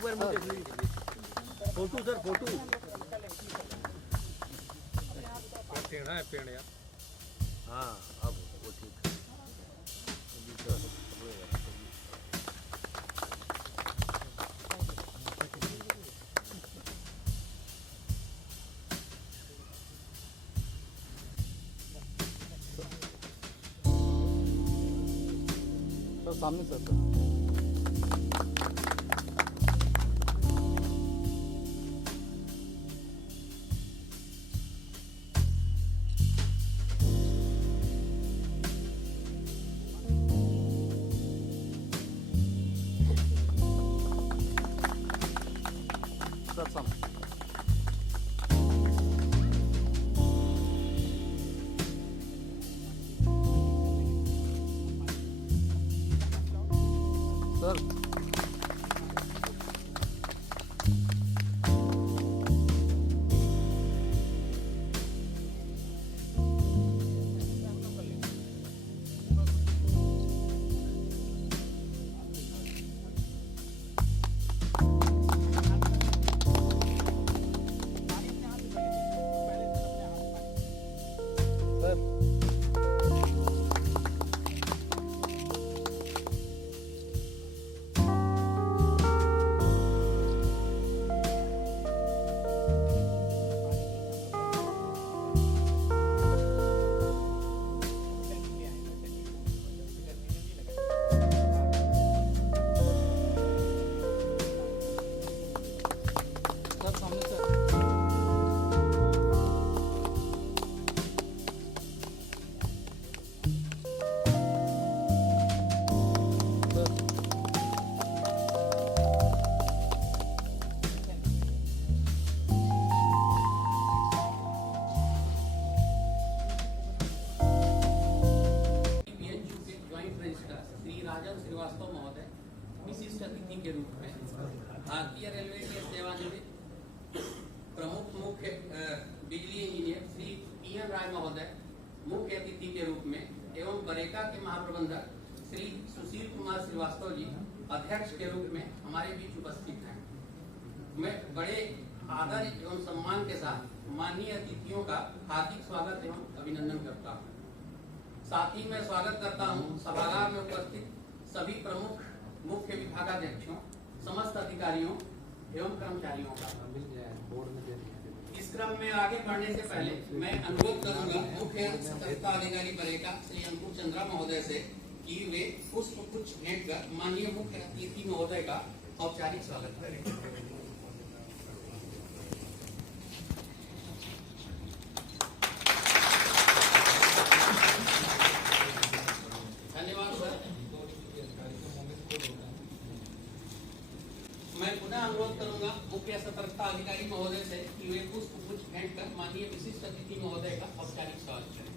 एक बार मुझे photo sir, photo टेढ़ा है पेड़ यार। हाँ अब वो ठीक है। तो सामने सर सामने सर सामने सर श्री राजन श्रीवास्तव महोदय विशिष्ट अतिथि के रूप में भारतीय रेलवे के सेवानिवृत्त प्रमुख मुख्य बिजली इंजीनियर श्री पी.एन. राय महोदय मुख्य अतिथि के रूप में एवं बरेका के महाप्रबंधक श्री सुशील कुमार श्रीवास्तव जी अध्यक्ष के रूप में हमारे बीच उपस्थित हैं। मैं बड़े आदर एवं सम्मान के साथ माननीय अतिथियों का हार्दिक स्वागत एवं अभिनंदन करता हूँ। साथ ही मैं स्वागत करता हूँ सभागार में उपस्थित सभी प्रमुख मुख्य विभागाध्यक्षों, समस्त अधिकारियों एवं कर्मचारियों का। इस क्रम में आगे बढ़ने से पहले मैं अनुरोध करूंगा मुख्य सतर्कता अधिकारी बरेका श्री अंकुर चंद्रा महोदय से कि वे पुष्प गुच्छ भेंट कर माननीय मुख्य अतिथि महोदय का औपचारिक स्वागत करें। मैं पुनः अनुरोध करूंगा मुख्य सतर्कता अधिकारी महोदय से कि वे पुष्प गुच्छ भेंट कर माननीय विशिष्ट अतिथि महोदय का औपचारिक स्वागत करें।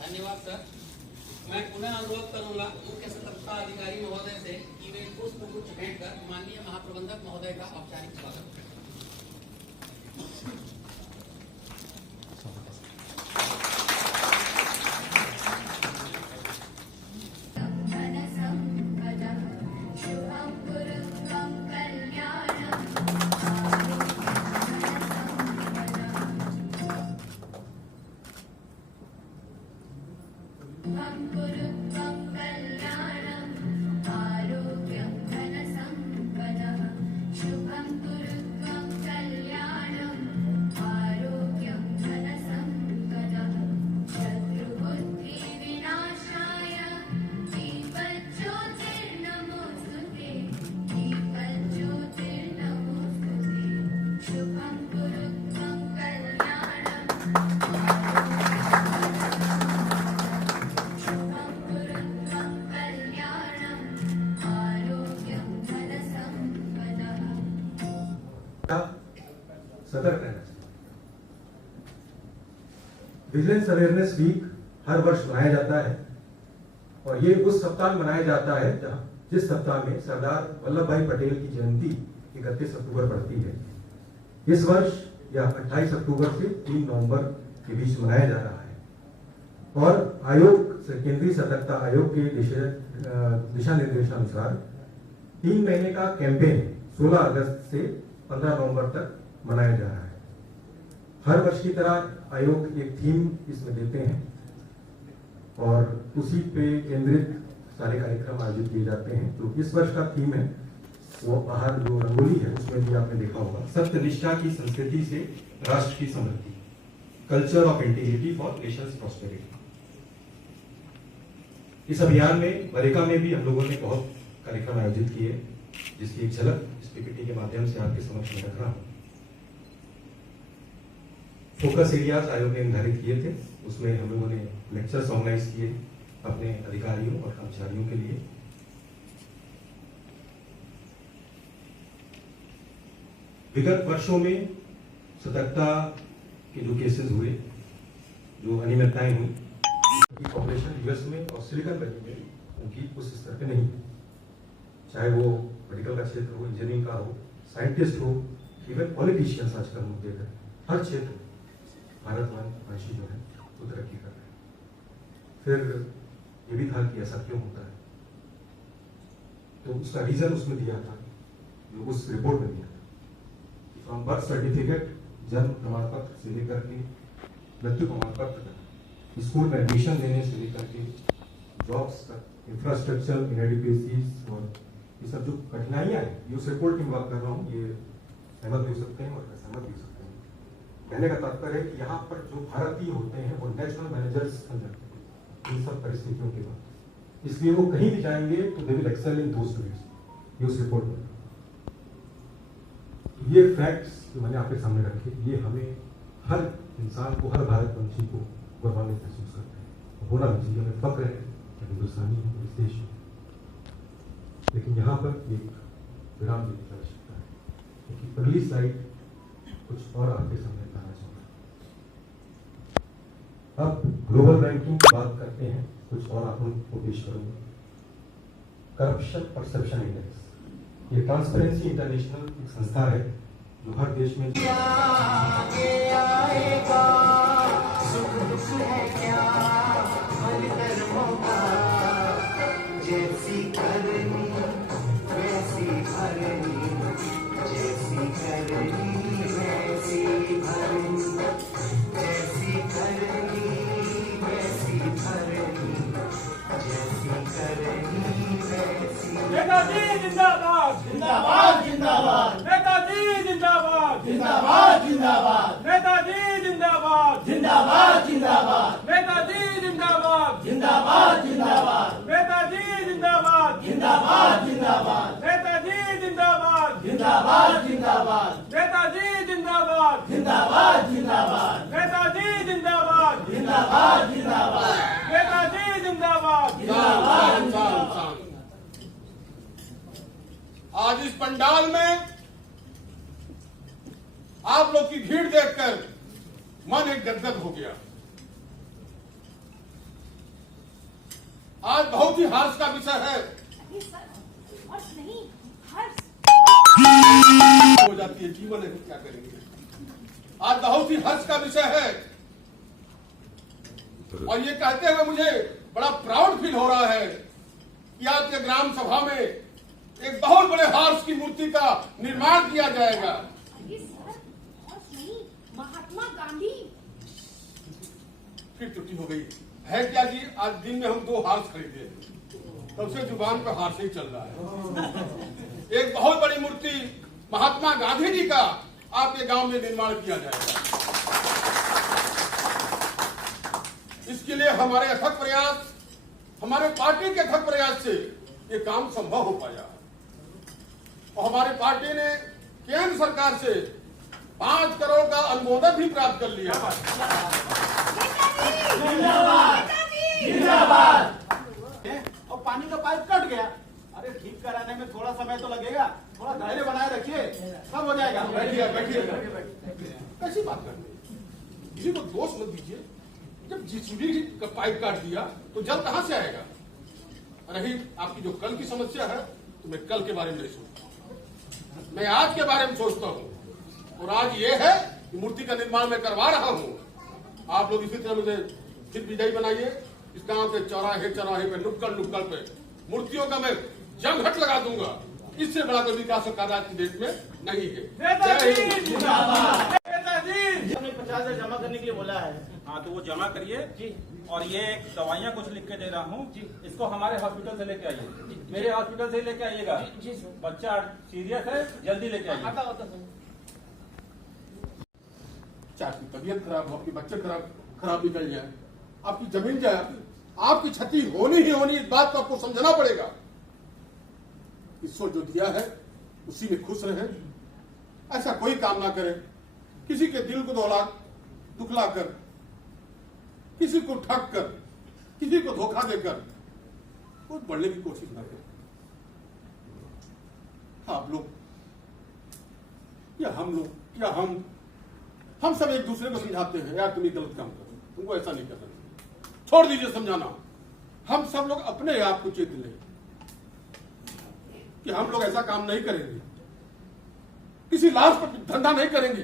धन्यवाद सर। मैं पुनः अनुरोध करूंगा मुख्य सतर्कता अधिकारी महोदय से कि वे पुष्प गुच्छ भेंट कर माननीय महाप्रबंधक महोदय का औपचारिक स्वागत करें। सतर्क रहना चाहिए। विजिलेंस अवेयरनेस वीक हर वर्ष मनाया जाता है और ये उस सप्ताह में मनाया जाता है जिस सप्ताह में सरदार वल्लभ भाई पटेल की जयंती 31 अक्टूबर पड़ती है। इस वर्ष यह 28 अक्टूबर से 3 नवंबर के बीच मनाया जा रहा है और आयोग केंद्रीय सतर्कता आयोग के दिशा निर्देशानुसार 3 महीने का कैंपेन 16 अगस्त से 15 नवंबर तक मनाया जा रहा है। हर वर्ष की तरह आयोग एक थीम इसमें देते हैं और उसी पे केंद्रित सारे कार्यक्रम आयोजित किए जाते हैं। तो इस वर्ष का थीम है, वो बाहर जो रंगोली है उसमें भी आपने देखा होगा, सत्यनिष्ठा की संस्कृति से राष्ट्र की समृद्धि, culture of integrity for nation's prosperity. इस अभियान में बरेका में भी हम लोगों ने बहुत कार्यक्रम आयोजित किए, जिसकी एक झलक इस पीपीटी के माध्यम से आपके समक्ष में रख रहा हूं। फोकस एरियाज आयोग ने निर्धारित किए थे, उसमें हम लोगों ने लेक्चर्स ऑर्गेनाइज किए अपने अधिकारियों और कर्मचारियों के लिए। विगत वर्षों में सतर्कता के जो केसेस हुए, जो अनियमितताएं हुई, उनकी पॉपुलेशन यूएस में और सिलिकॉन वैली में उनकी उस स्तर पे नहीं, चाहे वो मेडिकल का क्षेत्र हो, इंजीनियरिंग का हो, साइंटिस्ट हो, इवन पॉलिटिशियंस आजकल मुद्दे हैं। हर क्षेत्र भारतवंशी जो है वो तरक्की कर रहे हैं। फिर ये भी था कि ऐसा क्यों होता है, तो उसका रीजन उसमें दिया था, जो उस रिपोर्ट में दिया था। फ्रॉम बर्थ सर्टिफिकेट, जन्म प्रमाण पत्र से लेकर के मृत्यु प्रमाण पत्र तक, स्कूल में एडमिशन देने से लेकर के जॉब्स तक, इंफ्रास्ट्रक्चर, इनएडिक्वेसीज और ये सब जो कठिनाइयां हैं, ये उस रिपोर्ट की बात कर रहा हूँ। ये सहमत भी हो सकते हैं और असहमत भी हो सकते हैं। कहने का तात्पर्य है कि यहाँ पर जो भारतीय होते हैं वो नेशनल मैनेजर्स बन जाते हैं इन सब परिस्थितियों के बाद, इसलिए वो कहीं भी जाएंगे तो they will excel in those fields. ये उस रिपोर्ट में ये फैक्ट्स जो मैंने आपके सामने रखे, ये हमें हर इंसान को, हर भारतवंशी को गौरवान्वित महसूस करते हैं। होना भी चाहिए, हमें फक्र है कि हिंदुस्तानी है, इस देश में। लेकिन यहाँ पर एक विराम देने की आवश्यकता है, क्योंकि अगली स्लाइड कुछ और आपके सामने लाना चाहूँगा। अब ग्लोबल रैंकिंग की बात करते हैं, कुछ और आप लोगों को पेश करूँगा। करप्शन परसेप्शन इंडेक्स, ये ट्रांसपेरेंसी इंटरनेशनल एक संस्था है जो हर देश में जैसी करनी वैसी भरनी, जैसी करनी वैसी भरनी, जैसी करनी वैसी भरनी, जैसी करनी वैसी। नेताजी जिंदाबाद जिंदाबाद जिंदाबाद नेताजी जिंदाबाद जिंदाबाद जिंदाबाद नेताजी जिंदाबाद जिंदाबाद जिंदाबाद नेताजी जिंदाबाद जिंदाबाद जिंदाबाद नेताजी जिंदाबाद जिंदाबाद जिंदाबाद नेताजी जिंदाबाद जिंदाबाद जिंदाबाद नेताजी जिंदाबाद जिंदाबाद जिंदाबाद नेताजी जिंदाबाद जिंदाबाद जिंदाबाद नेताजी जिंदाबाद जिंदाबाद। आज इस पंडाल में आप लोग की भीड़ देखकर मन एक गदगद हो गया। आज बहुत ही हर्ष का विषय है। हो जाती है जीवन है, क्या करेंगे। आज बहुत ही हर्ष का विषय है और ये कहते हुए मुझे बड़ा प्राउड फील हो रहा है कि आज के ग्राम सभा में एक बहुत बड़े हॉर्स की मूर्ति का निर्माण किया जाएगा। महात्मा गांधी। फिर त्रुटि हो गई है क्या जी, आज दिन में हम 2 हॉर्स खरीदे, तब से जुबान पर हॉर्स ही चल रहा है। एक बहुत बड़ी मूर्ति महात्मा गांधी जी का आपके गांव में निर्माण किया जाएगा। इसके लिए हमारे अथक प्रयास, हमारे पार्टी के अथक प्रयास से ये काम संभव हो पाया और हमारी पार्टी ने केंद्र सरकार से 5 करोड़ का अनुमोदन भी प्राप्त कर लिया। जिंदाबाद जिंदाबाद। और पानी का पाइप कट गया, अरे ठीक कराने में थोड़ा समय तो लगेगा, थोड़ा धैर्य बनाए रखिए, सब हो जाएगा। बैठिए बैठिए, कैसी बात करते हैं, किसी को दोष मत दीजिए। जब जीसीबी का पाइप काट दिया तो जल कहां से आएगा। रही आपकी जो कल की समस्या है, तो मैं कल के बारे में नहीं सोचता, मैं आज के बारे में सोचता हूं। और आज ये है कि मूर्ति का निर्माण मैं करवा रहा हूं। आप लोग इसी तरह मुझे फिर विजयी बनाइए। इस गांव के चौराहे चौराहे पे नुक्कड़ नुक्कड़ पे मूर्तियों का मैं जमघट लगा दूंगा। इससे बड़ा कोई विकास सरकार आज की डेट में नहीं है। जय हिंद। हमने 50,000 जमा करने के लिए बोला है। हाँ तो वो जमा करिए जी। और ये दवाइयाँ कुछ लिख के दे रहा हूँ जी, इसको हमारे हॉस्पिटल से लेके आइए, मेरे हॉस्पिटल से लेके आइएगा। बच्चा सीरियस है, जल्दी लेके आइए। चाहे आपकी तबीयत खराब हो, आपके बच्चे खराब निकल जाए, आपकी जमीन जाए, आपकी क्षति होनी ही होनी, इस बात को आपको समझना पड़ेगा। ईश्वर जो दिया है उसी में खुश रहे। ऐसा कोई काम ना करे किसी के दिल को दुखला कर, किसी को ठग कर, किसी को धोखा देकर कुछ बढ़ने की कोशिश ना करें। आप लोग या हम लोग या हम सब एक दूसरे को समझाते हैं, यार तुम ये गलत काम करो, तुमको ऐसा नहीं करना, छोड़ दीजिए समझाना। हम सब लोग अपने आप को चेत लें कि हम लोग ऐसा काम नहीं करेंगे, किसी लाश पर धंधा नहीं करेंगे,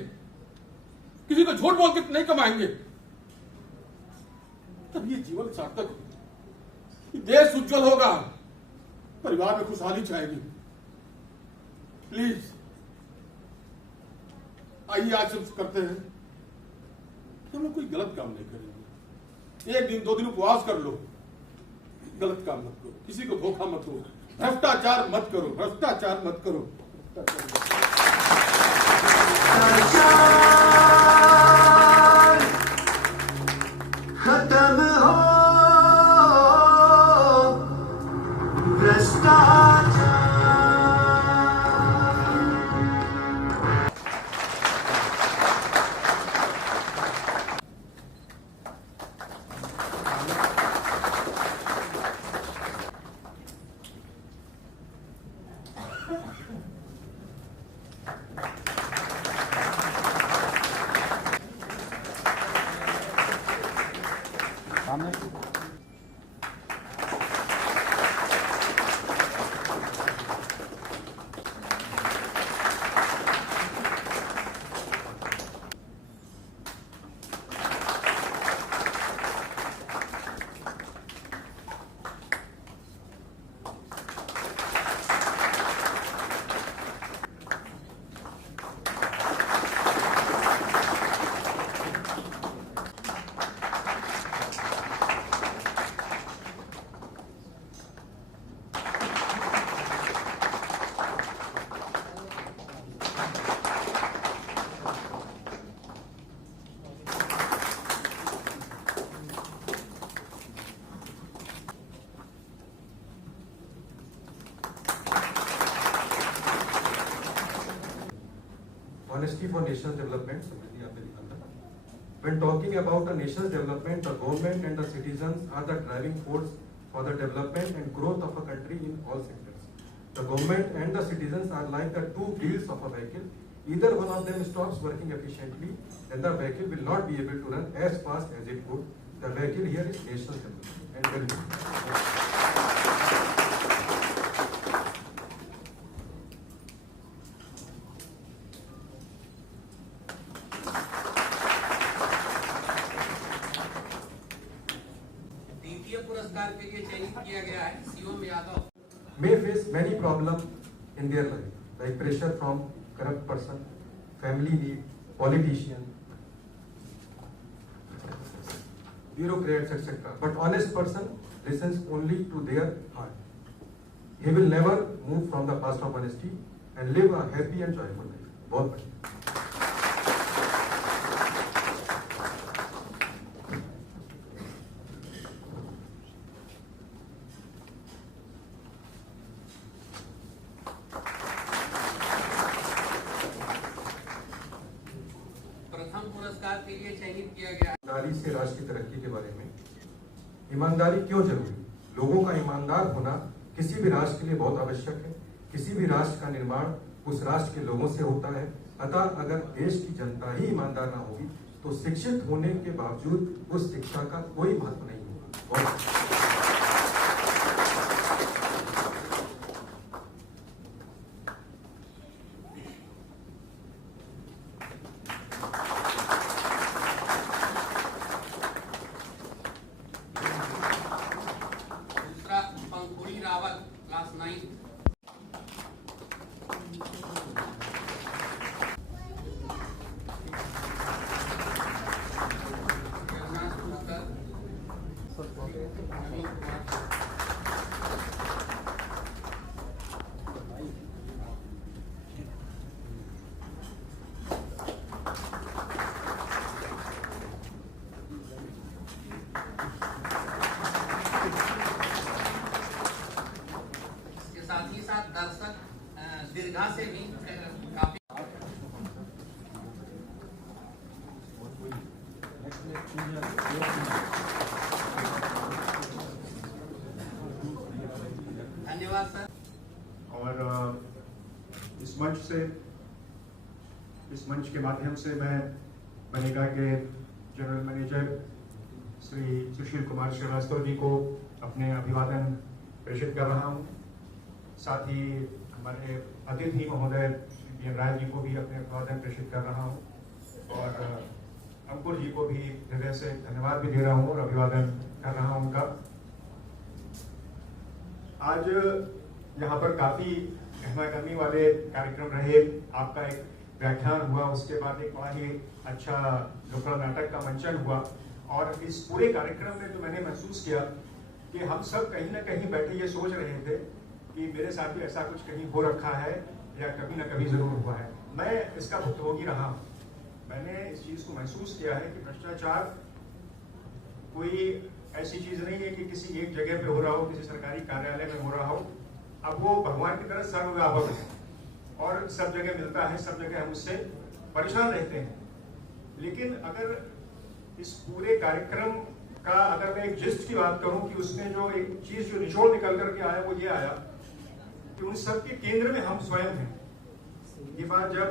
किसी को झूठ बोल के नहीं कमाएंगे। तब ये जीवन सार्थक होगा, देश उज्जवल होगा, परिवार में खुशहाली छाएगी। प्लीज आइए आज से करते हैं कि हम लोग कोई गलत काम नहीं करेंगे। एक दिन 2 दिन उपवास कर लो, गलत काम मत करो, किसी को धोखा मत दो, भ्रष्टाचार मत करो, भ्रष्टाचार मत करो। खत्म हो भ्रष्टाचार। Honesty for national development. When talking about a nation's development, the government and the citizens are the driving force for the development and growth of a country in all sectors. The government and the citizens are like the two wheels of a vehicle. Either one of them stops working efficiently, then the vehicle will not be able to run as fast as it could. The vehicle here is national development and well-being. पुरस्कार के लिए चयनित किया गया है Shivam Yadav. May face many problems in their life, like pressure from corrupt person, family need, politician, bureaucrats, etc. But honest person listens only to their heart. He will never move from the path of honesty and live a happy and joyful life. बहुत बढ़िया। पुरस्कार के लिए चयनित किया गया। ईमानदारी से राष्ट्र की तरक्की के बारे में, ईमानदारी क्यों जरूरी? लोगों का ईमानदार होना किसी भी राष्ट्र के लिए बहुत आवश्यक है। किसी भी राष्ट्र का निर्माण उस राष्ट्र के लोगों से होता है। अतः अगर देश की जनता ही ईमानदार ना होगी तो शिक्षित होने के बावजूद उस शिक्षा का कोई महत्व नहीं होगा। से भी काफी धन्यवाद सर। और इस मंच के माध्यम से मैं मनरेगा के जनरल मैनेजर श्री सुशील कुमार श्रीवास्तव जी को अपने अभिवादन प्रेषित कर रहा हूं। साथ ही हमारे अतिथि महोदय पी.एन. राय जी को भी अपने अभिवादन प्रेषित कर रहा हूं और अंकुर जी को भी हृदय से धन्यवाद भी दे रहा हूं और अभिवादन कर रहा हूं उनका। आज यहाँ पर काफी गहमागहमी वाले कार्यक्रम रहे। आपका एक व्याख्यान हुआ, उसके बाद एक बड़ा ही अच्छा नुक्कड़ नाटक का मंचन हुआ और इस पूरे कार्यक्रम में तो मैंने महसूस किया कि हम सब कहीं ना कहीं बैठे ये सोच रहे थे कि मेरे साथ भी ऐसा कुछ कहीं हो रखा है या कभी ना कभी जरूर हुआ है। मैं इसका भुक्तभोगी रहा हूँ। मैंने इस चीज को महसूस किया है कि भ्रष्टाचार कोई ऐसी चीज नहीं है कि किसी एक जगह पे हो रहा हो, किसी सरकारी कार्यालय में हो रहा हो। अब वो भगवान की तरह सर्वव्यापक है और सब जगह मिलता है, सब जगह हम उससे परेशान रहते हैं। लेकिन अगर इस पूरे कार्यक्रम का अगर मैं एक जिस्ट की बात करूं कि उसमें जो एक चीज जो निचोड़ निकल करके आया वो ये आया कि उन सब के केंद्र में हम स्वयं हैं। ये बात जब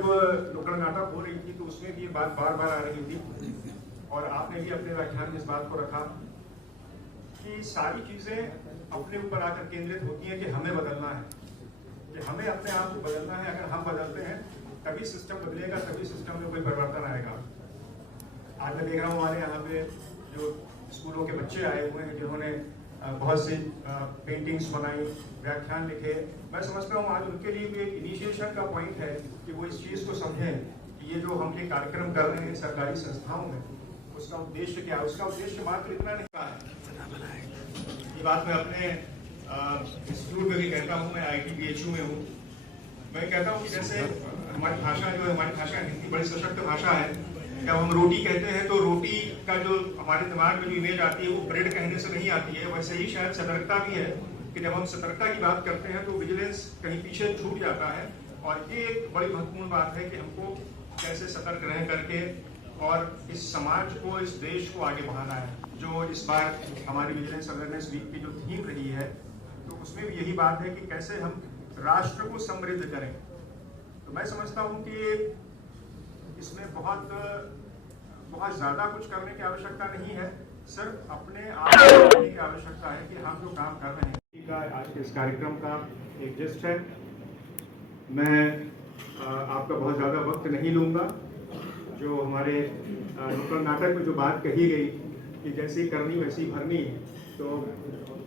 नुक्कड़ नाटक हो रही थी तो उसमें भी ये बात बार बार आ रही थी और आपने भी अपने व्याख्यान में इस बात को रखा कि सारी चीजें अपने ऊपर आकर केंद्रित होती हैं कि हमें बदलना है, कि हमें अपने आप को बदलना है। अगर हम बदलते हैं तभी सिस्टम बदलेगा, तभी सिस्टम में कोई परिवर्तन आएगा। आज मैं देख रहा हूँ हमारे यहाँ पे जो स्कूलों के बच्चे आए हुए हैं जिन्होंने बहुत सी पेंटिंग्स बनाई, व्याख्यान लिखे। मैं समझता हूँ आज उनके लिए भी एक इनिशिएशन का पॉइंट है कि वो इस चीज को समझें कि ये जो हम ये कार्यक्रम कर रहे हैं सरकारी संस्थाओं में, उसका उद्देश्य क्या है। उसका उद्देश्य मात्र इतना नहीं है। ये बात मैं अपने इंस्टीट्यूट में भी कहता हूँ, मैं IIT-BHU में हूँ। मैं कहता हूँ कि जैसे हमारी भाषा जो है, हमारी भाषा हिंदी बड़ी सशक्त भाषा है। जब हम रोटी कहते हैं तो रोटी का जो हमारे दिमाग में जो इमेज आती है वो ब्रेड कहने से नहीं आती है। वैसे ही शायद सतर्कता भी है कि जब हम सतर्कता की बात करते हैं तो विजिलेंस कहीं पीछे छूट जाता है। और ये एक बड़ी महत्वपूर्ण बात है कि हमको कैसे सतर्क रह करके और इस समाज को, इस देश को आगे बढ़ाना है। जो इस बार हमारी विजिलेंस अवेयरनेस वीक की जो थीम रही है तो उसमें भी यही बात है कि कैसे हम राष्ट्र को समृद्ध करें। तो मैं समझता हूँ कि इसमें बहुत ज्यादा कुछ करने की आवश्यकता नहीं है, सिर्फ अपने आप को करने की आवश्यकता है कि हम जो काम कर रहे हैं। आज के इस कार्यक्रम का एक जिस्ट है। मैं आपका बहुत ज्यादा वक्त नहीं लूंगा। जो हमारे नुक्कड़ नाटक में जो बात कही गई कि जैसी करनी वैसी भरनी, तो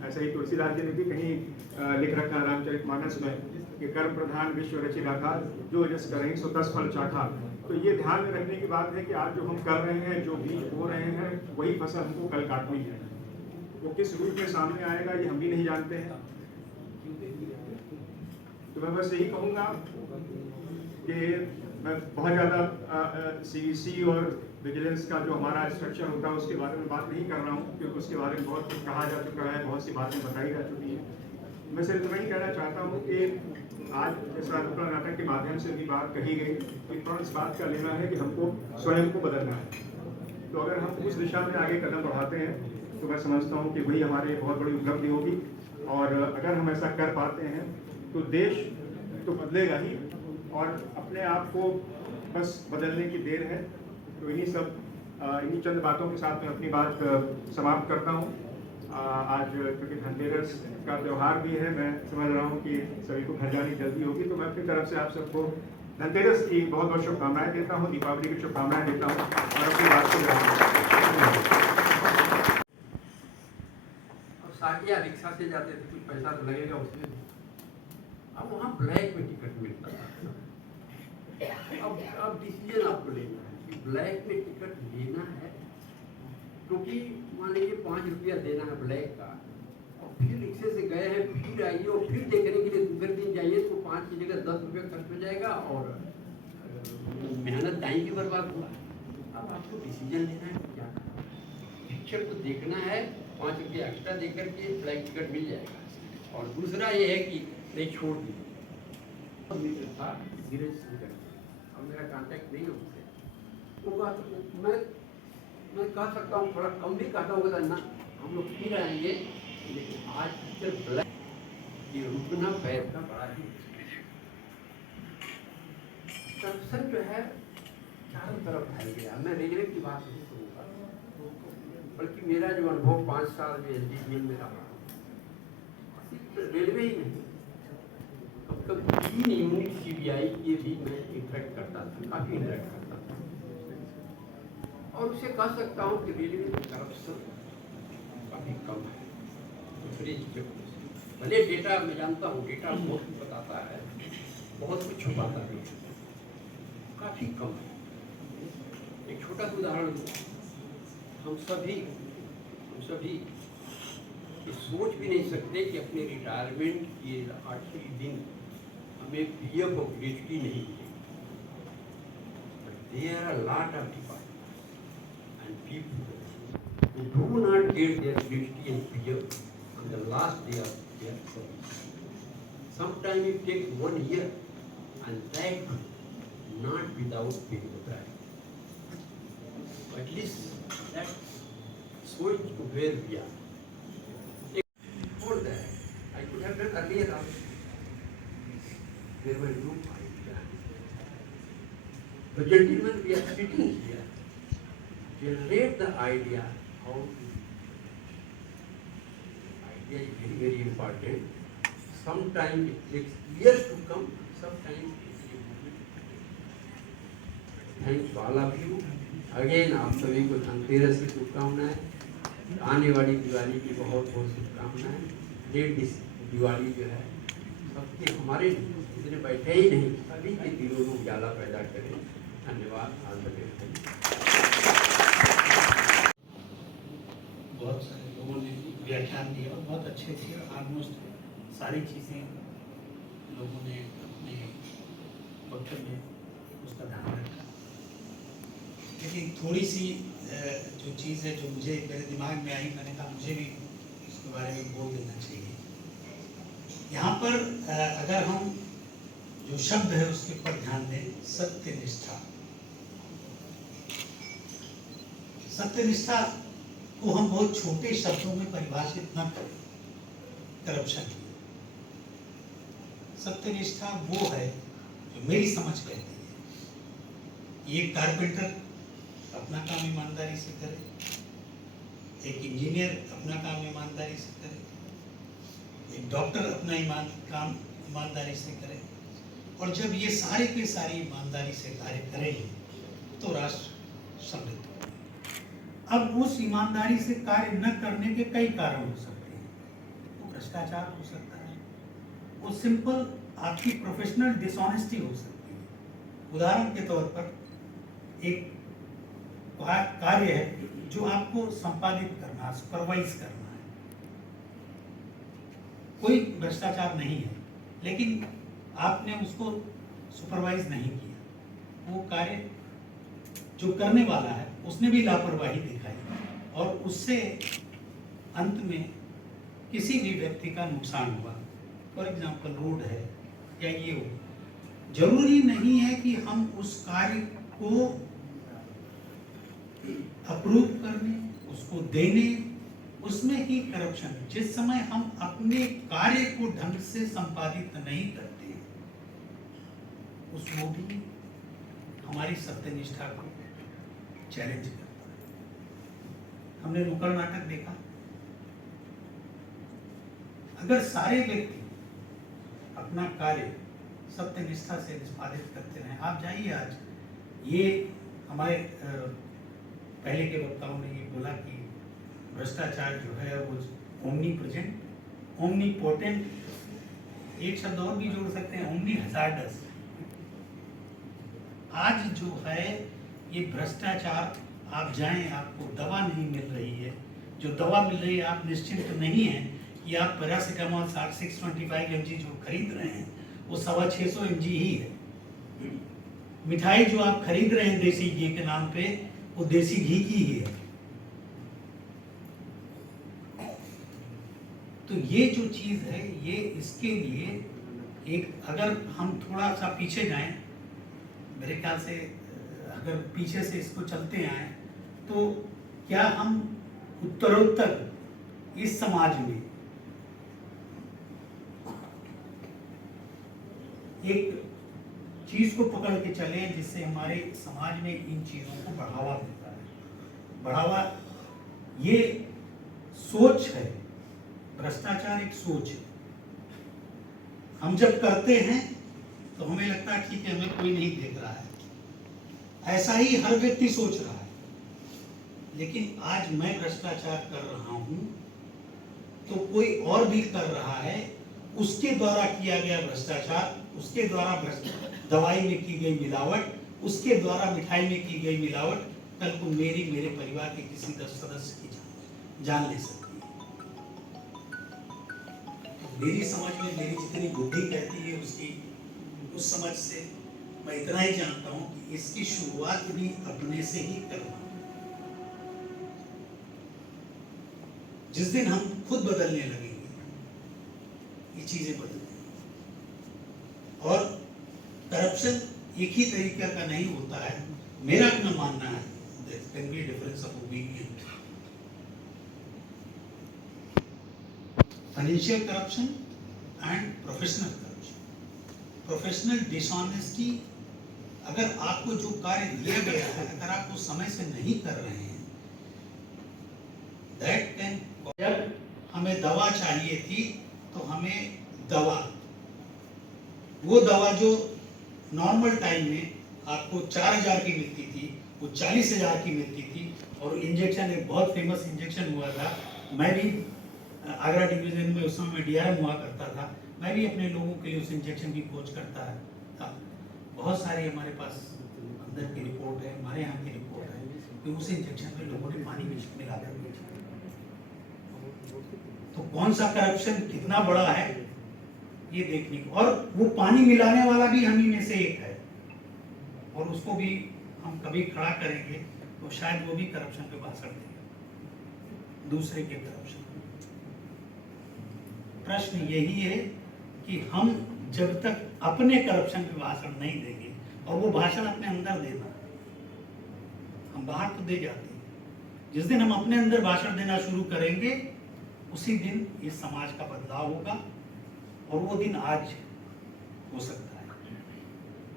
ऐसा ही तुलसीदास जी ने भी कहीं लिख रखा रामचरितमानस में कि कर्म प्रधान विश्व रचि राखा, जो जस करें सो तस फल चाखा। तो ये ध्यान में रखने की बात है कि आज जो हम कर रहे हैं, जो बीज बो रहे हैं, वही फसल हमको कल काटनी है। वो किस रूप में सामने आएगा ये हम भी नहीं जानते हैं। तो मैं बस यही कहूँगा कि मैं बहुत ज़्यादा CVC और विजिलेंस का जो हमारा स्ट्रक्चर होता है उसके बारे में बात नहीं कर रहा हूँ, क्योंकि उसके बारे में बहुत कुछ कहा जा चुका है, बहुत सी बातें बताई जा चुकी हैं। मैं सिर्फ इतना ही कहना चाहता हूँ कि आज इस नुक्कड़ नाटक के माध्यम से भी बात कही गई कि थोड़ा इस बात का लेना है कि हमको स्वयं को बदलना है। तो अगर हम उस दिशा में आगे कदम बढ़ाते हैं तो मैं समझता हूँ कि वही हमारे बहुत बड़ी उपलब्धि होगी। और अगर हम ऐसा कर पाते हैं तो देश तो बदलेगा ही और अपने आप को बस बदलने की देर है। तो इन्हीं चंद बातों के साथ मैं अपनी बात समाप्त करता हूँ। आज क्योंकि धनतेरस का त्यौहार भी है, मैं समझ रहा हूँ कि सभी को घर जाने की जल्दी होगी, तो मैं अपनी तरफ से आप सबको धनतेरस की बहुत बहुत शुभकामनाएं देता हूँ, दीपावली की शुभकामनाएं देता हूँ और अपनी बात को साथिया रिक्शा से जाते थे, कुछ पैसा तो लगेगा उसमें। अब वहाँ ब्लैक में टिकट मिलता था। अब डिसीजन आपको लेना है कि ब्लैक में टिकट लेना है, क्योंकि मान लीजिए 5 रुपया देना है ब्लैक का, और फिर रिक्शे से गए हैं, फिर आइए और फिर देखने के लिए दूसरे दिन जाइए तो 5 की जगह 10 रुपया खर्च हो जाएगा और मेहनत टाइम भी बर्बाद हुआ। अब आपको डिसीजन लेना है क्या करना है। पिक्चर को देखना है, 5 रुपया एक्स्ट्रा देकर के ब्लैक टिकट मिल जाएगा। और दूसरा ये है कि नहीं छोड़ दी, मित्र था धीरज सिंह करके, और मेरा कांटेक्ट नहीं है उनसे। वो कहा मैं कह सकता हूँ, थोड़ा कम भी कहता हूँ ना, हम लोग फिर आएंगे, लेकिन आज पिक्चर ब्लैक ये रुकना पैर का बड़ा ही करप्शन जो है चारों तरफ फैल गया। मैं रेलवे की बात नहीं करूँगा, बल्कि मेरा जो अनुभव 5 साल में एसडीजीएम में रहा, सिर्फ रेलवे ही नहीं, कब 3 यूनिट सीबीआई के भी मैं इंटरेक्ट करता था, काफ़ी इंटरेक्ट करता था, और उसे कह सकता हूँ कि रेलवे में करप्शन काफ़ी कम है। भले डेटा मैं जानता हूँ, डेटा बहुत कुछ बताता है, बहुत कुछ छुपाता है, काफ़ी कम है। एक छोटा सा उदाहरण दूँ, हम सभी ये सोच भी नहीं सकते कि अपने रिटायरमेंट के आखिरी दिन हमें पीएफ और ग्रेजुटी नहीं मिलेगी। There are lot of departments and people who do not get their gratuity and PF on the last day of their service. Sometimes it takes 1 year, and that not without paying the price. At least that shows where we are. For that, I could have done earlier also. There were no ideas. But gentlemen, we are sitting here. Generate the idea how to. Idea is very, very important. Sometimes it takes years to come, sometimes it takes a moment. Thanks to all of you. Again, आप सभी को धनतेरस की शुभकामनाएं, आने वाली दिवाली की बहुत बहुत शुभकामनाएं। लेट दिवाली जो है सबके हमारे जितने बैठे ही नहीं, सभी के दिलों में उजाला पैदा करें। धन्यवाद। बहुत सारे लोगों ने व्याख्यान दिया और बहुत अच्छे थे। ऑलमोस्ट सारी चीज़ें लोगों ने अपने वक्तव्य में उसका ध्यान रखा। लेकिन थोड़ी सी जो चीज़ है जो मुझे मेरे दिमाग में आई, मैंने कहा मुझे भी इसके बारे में बोल देना चाहिए। यहाँ पर अगर हम जो शब्द है उसके ऊपर ध्यान दें, सत्यनिष्ठा। सत्यनिष्ठा को हम बहुत छोटे शब्दों में परिभाषित न करें। करप्शन सत्यनिष्ठा वो है जो मेरी समझ कहती है, ये कारपेंटर अपना काम ईमानदारी से करे, एक इंजीनियर अपना काम ईमानदारी से करे, एक डॉक्टर अपना काम ईमानदारी से करे, और जब ये सारे के सारे ईमानदारी से कार्य करेंगे तो राष्ट्र समृद्ध होगा। अब उस ईमानदारी से कार्य न करने के कई कारण हो सकते हैं। वो भ्रष्टाचार हो सकता है, वो सिंपल आपकी प्रोफेशनल डिसऑनेस्टी हो सकती है। उदाहरण के तौर पर एक कार्य है जो आपको संपादित करना, सुपरवाइज करना है, कोई भ्रष्टाचार नहीं है, लेकिन आपने उसको सुपरवाइज नहीं किया। वो कार्य जो करने वाला है उसने भी लापरवाही दिखाई और उससे अंत में किसी भी व्यक्ति का नुकसान हुआ। फॉर एग्जाम्पल रोड है या ये हो, जरूरी नहीं है कि हम उस कार्य को अप्रूव करने, उसको देने, उसमें ही करप्शन। जिस समय हम अपने कार्य को ढंग से संपादित नहीं करते, उसको भी हमारी सत्यनिष्ठा को चैलेंज करता है। हमने नुक्कड़ नाटक देखा, अगर सारे व्यक्ति अपना कार्य सत्यनिष्ठा से निष्पादित करते रहे। आप जाइए, आज ये हमारे पहले के वक्ताओं ने ये बोला कि भ्रष्टाचार जो है वो ओमनी प्रेजेंट, ओमनी पोटेंट, एक शब्द और भी जोड़ सकते हैं, ओमनी हजार्डस। आज जो है ये भ्रष्टाचार, आप जाएं आपको दवा नहीं मिल रही है, जो दवा मिल रही है आप निश्चिंत नहीं है कि आप पैरासिटामोल 625 mg जो खरीद रहे हैं वो 650 mg ही है। मिठाई जो आप खरीद रहे हैं देसी घी के नाम पे, वो देसी घी की ही है। तो ये जो चीज है, ये इसके लिए एक अगर हम थोड़ा सा पीछे जाएं, मेरे ख्याल से अगर पीछे से इसको चलते आए तो क्या हम उत्तरोत्तर इस समाज में एक चीज को पकड़ के चले जिससे हमारे समाज में इन चीजों को बढ़ावा मिलता है। बढ़ावा ये सोच है, भ्रष्टाचार एक सोच है। हम जब करते हैं तो हमें लगता है ठीक है, हमें कोई नहीं देख रहा है, ऐसा ही हर व्यक्ति सोच रहा है। लेकिन आज मैं भ्रष्टाचार कर रहा हूं तो कोई और भी कर रहा है, उसके द्वारा किया गया भ्रष्टाचार, उसके द्वारा दवाई में की गई मिलावट, उसके द्वारा मिठाई में की गई मिलावट कल को मेरे परिवार के किसी सदस्य की जान ले सकती है। मेरी समझ में मेरी जितनी बुद्धि कहती है उसकी उस समझ से मैं इतना ही जानता हूं कि इसकी शुरुआत भी अपने से ही करना। जिस दिन हम खुद बदलने लगेंगे ये चीजें बदलेंगी। और करप्शन एक ही तरीके का नहीं होता है। मेरा अपना मानना है there can be a difference of opinion. Financial corruption and professional corruption. Professional dishonesty, अगर आपको जो कार्य दिया गया है अगर आप वो समय से नहीं कर रहे हैं, that can, जब हमें दवा चाहिए थी तो हमें दवा, वो दवा जो नॉर्मल टाइम में आपको 4000 की मिलती थी वो 40,000 की मिलती थी। और इंजेक्शन, एक बहुत फेमस इंजेक्शन हुआ था, मैं भी आगरा डिवीजन में उस समय डीआरएम हुआ करता था, मैं भी अपने लोगों के लिए उस इंजेक्शन की खोज करता था। बहुत सारी हमारे पास अंदर की रिपोर्ट है, हमारे यहाँ की रिपोर्ट है कि उस इंजेक्शन में लोगों ने पानी मिला कर दिया। तो कौन सा करप्शन कितना बड़ा है ये देखने को, और वो पानी मिलाने वाला भी हम ही में से एक है, और उसको भी हम कभी खड़ा करेंगे तो शायद वो भी करप्शन पे भाषण देगा, दूसरे के करप्शन। प्रश्न यही है कि हम जब तक अपने करप्शन पे भाषण नहीं देंगे, और वो भाषण अपने अंदर देना, हम बाहर तो दे जाते हैं, जिस दिन हम अपने अंदर भाषण देना शुरू करेंगे उसी दिन इस समाज का बदलाव होगा। और वो दिन आज हो सकता है।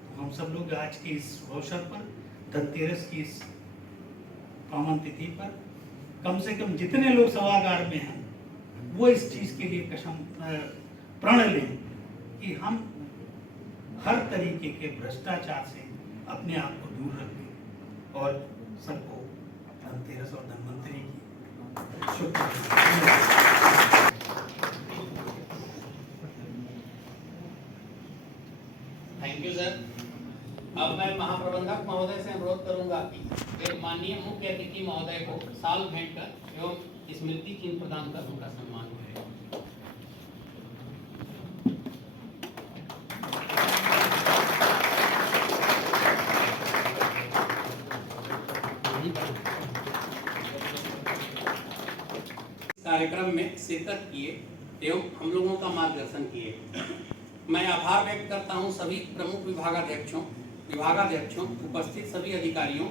तो हम सब लोग आज के इस अवसर पर, धनतेरस की इस पावन तिथि पर, कम से कम जितने लोग सभागार में हैं वो इस चीज के लिए कसम प्रण लें कि हम हर तरीके के भ्रष्टाचार से अपने आप को दूर रखें और सबको धनतेरस और धन्वंतरी की शुभकामनाएं। Thank you sir. अब मैं महाप्रबंधक महोदय से अनुरोध करूंगा कि एक माननीय मुख्य अतिथि महोदय को साल भेंट कर एवं स्मृति चिन्ह प्रदान कर उनका सम्मान करें। कार्यक्रम में शिरकत किए एवं हम लोगों का मार्गदर्शन किए। मैं आभार व्यक्त करता हूं सभी प्रमुख विभागाध्यक्षों, उपस्थित सभी अधिकारियों,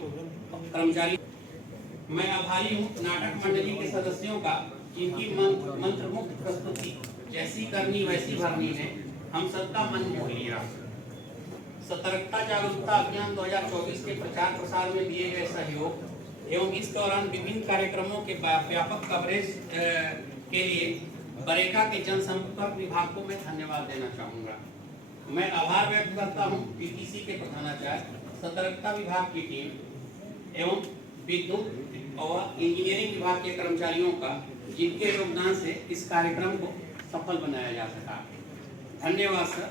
कर्मचारियों। मैं आभारी हूं नाटक मंडली के सदस्यों का, जिनकी मंत्रमुग्ध प्रस्तुति जैसी करनी वैसी भरनी है हम सबका मन मोह लिया। सतर्कता जागरूकता अभियान 2024 के प्रचार प्रसार में दिए गए सहयोग एवं इस दौरान विभिन्न कार्यक्रमों के व्यापक कवरेज के लिए बरेका के जनसंपर्क विभाग को मैं धन्यवाद देना चाहूँगा। मैं आभार व्यक्त करता हूँ पीटीसी के प्रधानाचार्य, सतर्कता विभाग की टीम एवं विद्युत और इंजीनियरिंग विभाग के कर्मचारियों का, जिनके योगदान से इस कार्यक्रम को सफल बनाया जा सका। धन्यवाद सर।